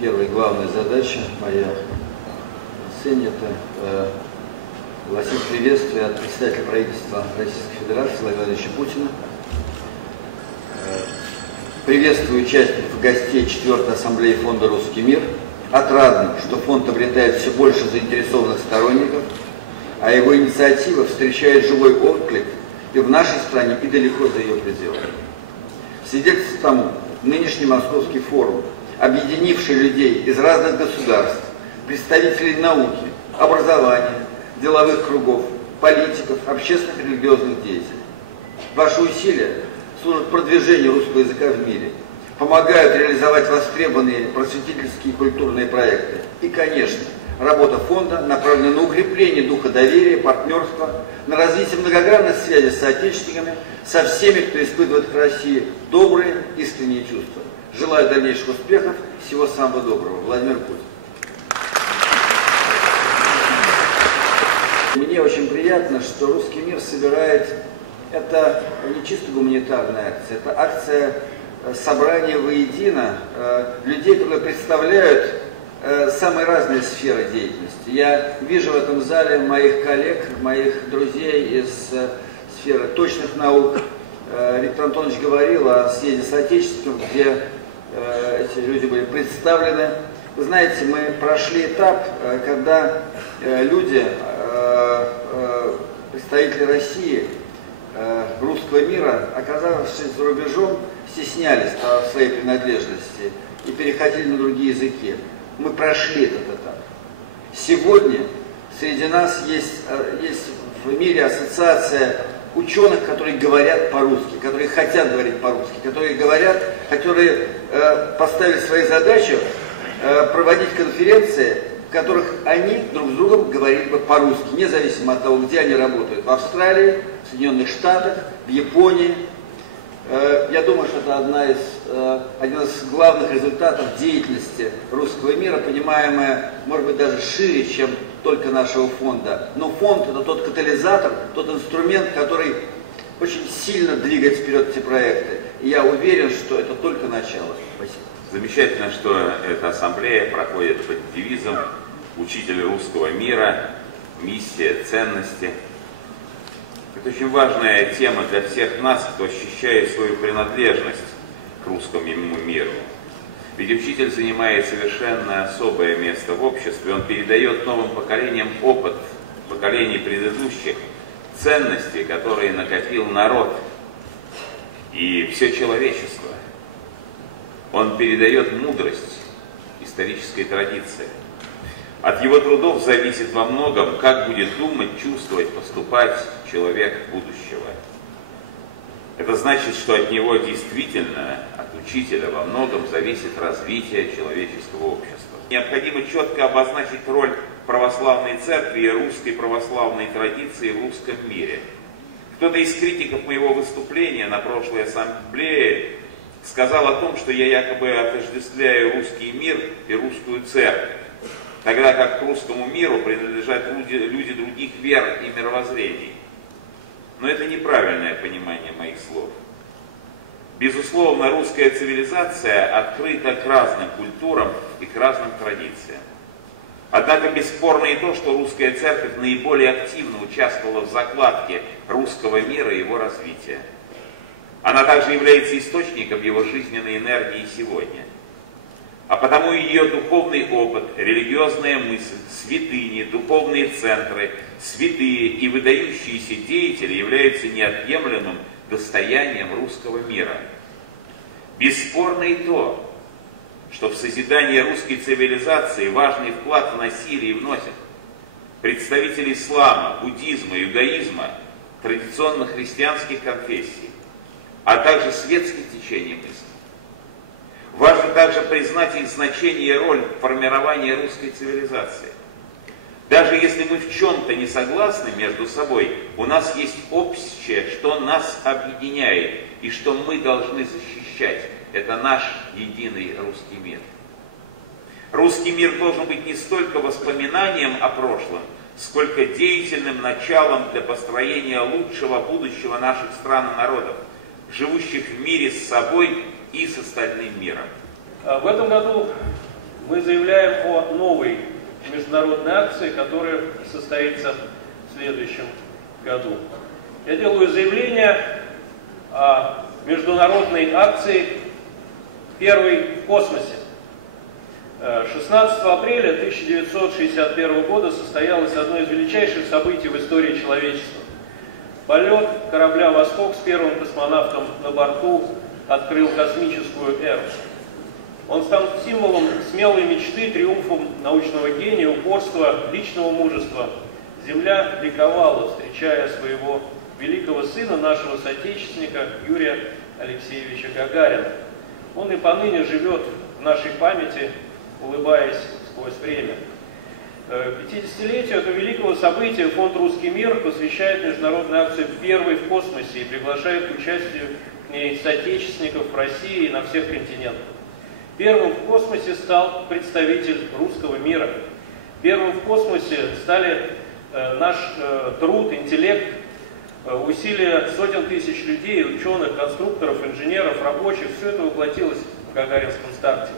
первая главная задача моя в сцене – это гласить приветствие от председателя правительства Российской Федерации Владимира Владимировича Путина. Приветствую участников и гостей 4-й ассамблеи фонда «Русский мир». Отрадно, что фонд обретает все больше заинтересованных сторонников, а его инициатива встречает живой отклик и в нашей стране, и далеко за ее пределами. Свидетельство тому нынешний Московский форум, объединивший людей из разных государств, представителей науки, образования, деловых кругов, политиков, общественных и религиозных деятелей. Ваши усилия служат продвижению русского языка в мире, помогают реализовать востребованные просветительские и культурные проекты. И, конечно, работа фонда направлена на укрепление духа доверия, партнерства, на развитие многогранной связи с соотечественниками, со всеми, кто испытывает к России добрые, искренние чувства. Желаю дальнейших успехов, всего самого доброго. Владимир Путин. Мне очень приятно, что «Русский мир» собирает, это не чисто гуманитарная акция, это акция собрания воедино людей, которые представляют самые разные сферы деятельности. Я вижу в этом зале моих коллег, моих друзей из сферы точных наук. Виктор Антонович говорил о съезде соотечественников, где эти люди были представлены. Вы знаете, мы прошли этап, когда люди, представители России, русского мира, оказавшись за рубежом, стеснялись своей принадлежности и переходили на другие языки. Мы прошли этот этап. Сегодня среди нас есть в мире ассоциация ученых, которые говорят по-русски, которые хотят говорить по-русски, которые поставили своей задачей проводить конференции, в которых они друг с другом говорили бы по-русски, независимо от того, где они работают. В Австралии, в Соединенных Штатах, в Японии. Я думаю, что это один из главных результатов деятельности русского мира, понимаемая, может быть, даже шире, чем только нашего фонда. Но фонд – это тот катализатор, тот инструмент, который очень сильно двигает вперед эти проекты. И я уверен, что это только начало. Спасибо. Замечательно, что эта ассамблея проходит под девизом «Учитель русского мира. Миссия, ценности». Это очень важная тема для всех нас, кто ощущает свою принадлежность к русскому миру. Ведь учитель занимает совершенно особое место в обществе, он передает новым поколениям опыт поколений предыдущих, ценности, которые накопил народ и все человечество. Он передает мудрость исторической традиции. От его трудов зависит во многом, как будет думать, чувствовать, поступать человек будущего. Это значит, что от него действительно, от учителя, во многом зависит развитие человеческого общества. Необходимо четко обозначить роль православной церкви и русской православной традиции в русском мире. Кто-то из критиков моего выступления на прошлой ассамблее сказал о том, что я якобы отождествляю русский мир и русскую церковь, тогда как к русскому миру принадлежат люди других вер и мировоззрений. Но это неправильное понимание моих слов. Безусловно, русская цивилизация открыта к разным культурам и к разным традициям. Однако бесспорно и то, что русская церковь наиболее активно участвовала в закладке русского мира и его развития. Она также является источником его жизненной энергии сегодня. А потому ее духовный опыт, религиозная мысль, святыни, духовные центры, святые и выдающиеся деятели являются неотъемлемым достоянием русского мира. Бесспорно и то, что в созидание русской цивилизации важный вклад вносили и вносят представители ислама, буддизма, иудаизма, традиционных христианских конфессий, а также светских течений мысли. Важно также признать их значение и роль в формировании русской цивилизации. Даже если мы в чем-то не согласны между собой, у нас есть общее, что нас объединяет и что мы должны защищать. Это наш единый русский мир. Русский мир должен быть не столько воспоминанием о прошлом, сколько деятельным началом для построения лучшего будущего наших стран и народов, живущих в мире с собой и с остальным миром. В этом году мы заявляем о новой международной акции, которая состоится в следующем году. Я делаю заявление о международной акции «Первый в космосе». 16 апреля 1961 года состоялось одно из величайших событий в истории человечества. Полет корабля «Восток» с первым космонавтом на борту открыл космическую эру. Он стал символом смелой мечты, триумфом научного гения, упорства, личного мужества. Земля ликовала, встречая своего великого сына, нашего соотечественника Юрия Алексеевича Гагарина. Он и поныне живет в нашей памяти, улыбаясь сквозь время. 50-летию этого великого события фонд «Русский мир» посвящает международную акцию «Первый в космосе» и приглашает к участию в ней соотечественников в России и на всех континентах. Первым в космосе стал представитель русского мира. Первым в космосе стали наш труд, интеллект, усилия сотен тысяч людей, ученых, конструкторов, инженеров, рабочих. Все это воплотилось в гагаринском старте.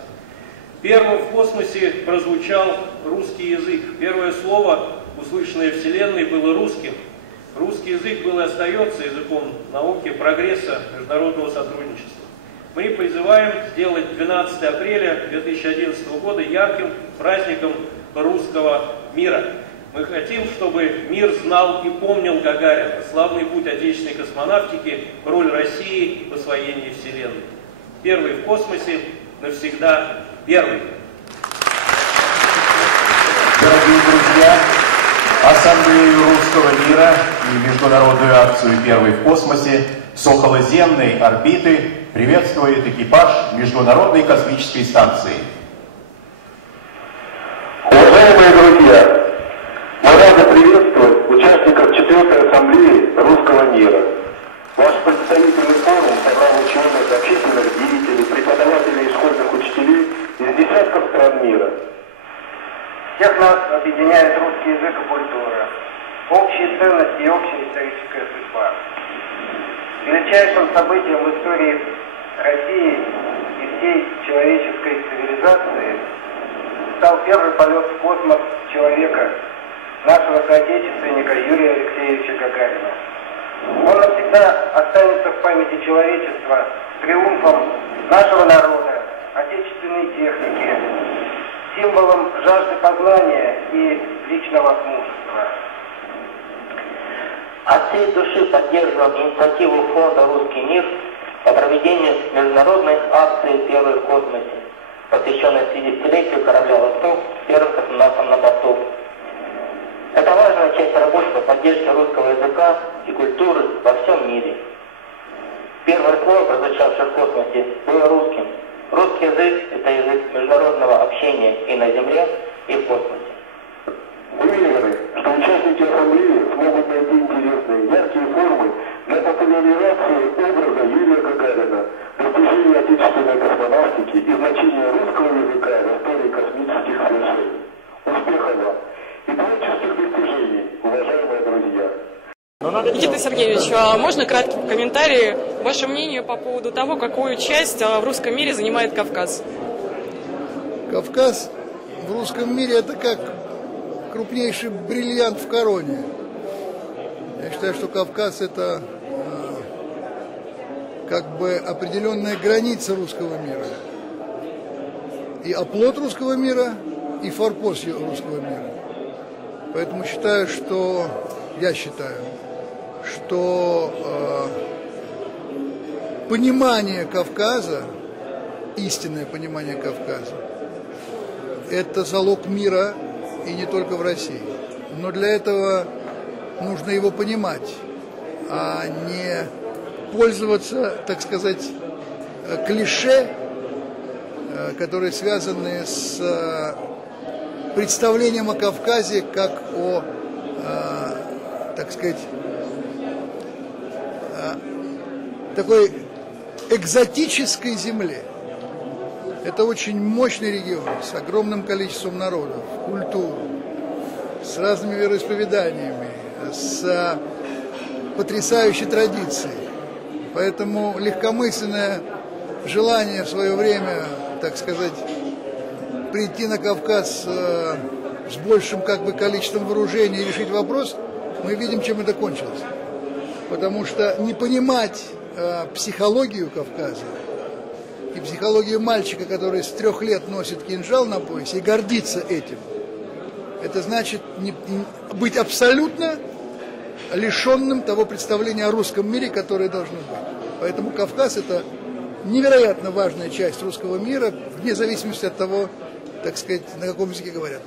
Первым в космосе прозвучал русский язык. Первое слово, услышанное Вселенной, было русским. Русский язык был и остается языком науки, прогресса, международного сотрудничества. Мы призываем сделать 12 апреля 2011 года ярким праздником русского мира. Мы хотим, чтобы мир знал и помнил Гагарина, славный путь отечественной космонавтики, роль России в освоении Вселенной. Первый в космосе, навсегда первый. Дорогие друзья, Ассамблею русского мира и международную акцию «Первый в космосе» с околоземной орбиты приветствует экипаж Международной космической станции. Уважаемые друзья, мы рады приветствовать участников 4-й Ассамблеи русского мира. Ваш представительный форум собрал ученых, общественных деятелей, преподавателей и школьных учителей из десятков стран мира. Всех нас объединяет русский язык и культура, общие ценности и общая историческая судьба. Величайшим событием в истории России и всей человеческой цивилизации стал первый полет в космос человека, нашего соотечественника Юрия Алексеевича Гагарина. Он навсегда останется в памяти человечества триумфом нашего народа, отечественной техники, символом жажды познания и личного мужества. От всей души поддерживаем инициативу фонда «Русский мир» по проведению международной акции «Первый в космосе», посвященной 50-летию корабля «Восток» с первым космонавтом на борту. Это важная часть работы по поддержке русского языка и культуры во всем мире. Первое слово, прозвучавшее в космосе, было русским. Русский язык – это язык международного общения и на Земле, и в космосе. Уверены, что участники Ассамблеи смогут найти интересные, яркие формы для популяризации образа Юрия Гагарина, достижения отечественной космонавтики и значения русского языка в истории космических свершений. Успехов вам и творческих достижений, уважаемые друзья! Никита Сергеевич, можно краткий комментарий, ваше мнение по поводу того, какую часть в русском мире занимает Кавказ? Кавказ в русском мире это как крупнейший бриллиант в короне. Я считаю, что Кавказ это как бы определенная граница русского мира. И оплот русского мира, и форпост русского мира. Поэтому я считаю, что понимание Кавказа, истинное понимание Кавказа, это залог мира, и не только в России. Но для этого нужно его понимать, а не пользоваться, так сказать, клише, которые связаны с представлением о Кавказе как о, так сказать, такой экзотической земле. Это очень мощный регион с огромным количеством народов, культур, с разными вероисповеданиями, с потрясающей традицией. Поэтому легкомысленное желание в свое время, так сказать, прийти на Кавказ с большим количеством вооружений и решить вопрос, мы видим, чем это кончилось. Потому что не понимать психологию Кавказа и психологию мальчика, который с 3 лет носит кинжал на поясе и гордится этим, это значит быть абсолютно лишенным того представления о русском мире, которое должно быть. Поэтому Кавказ — это невероятно важная часть русского мира, вне зависимости от того, так сказать, на каком языке говорят.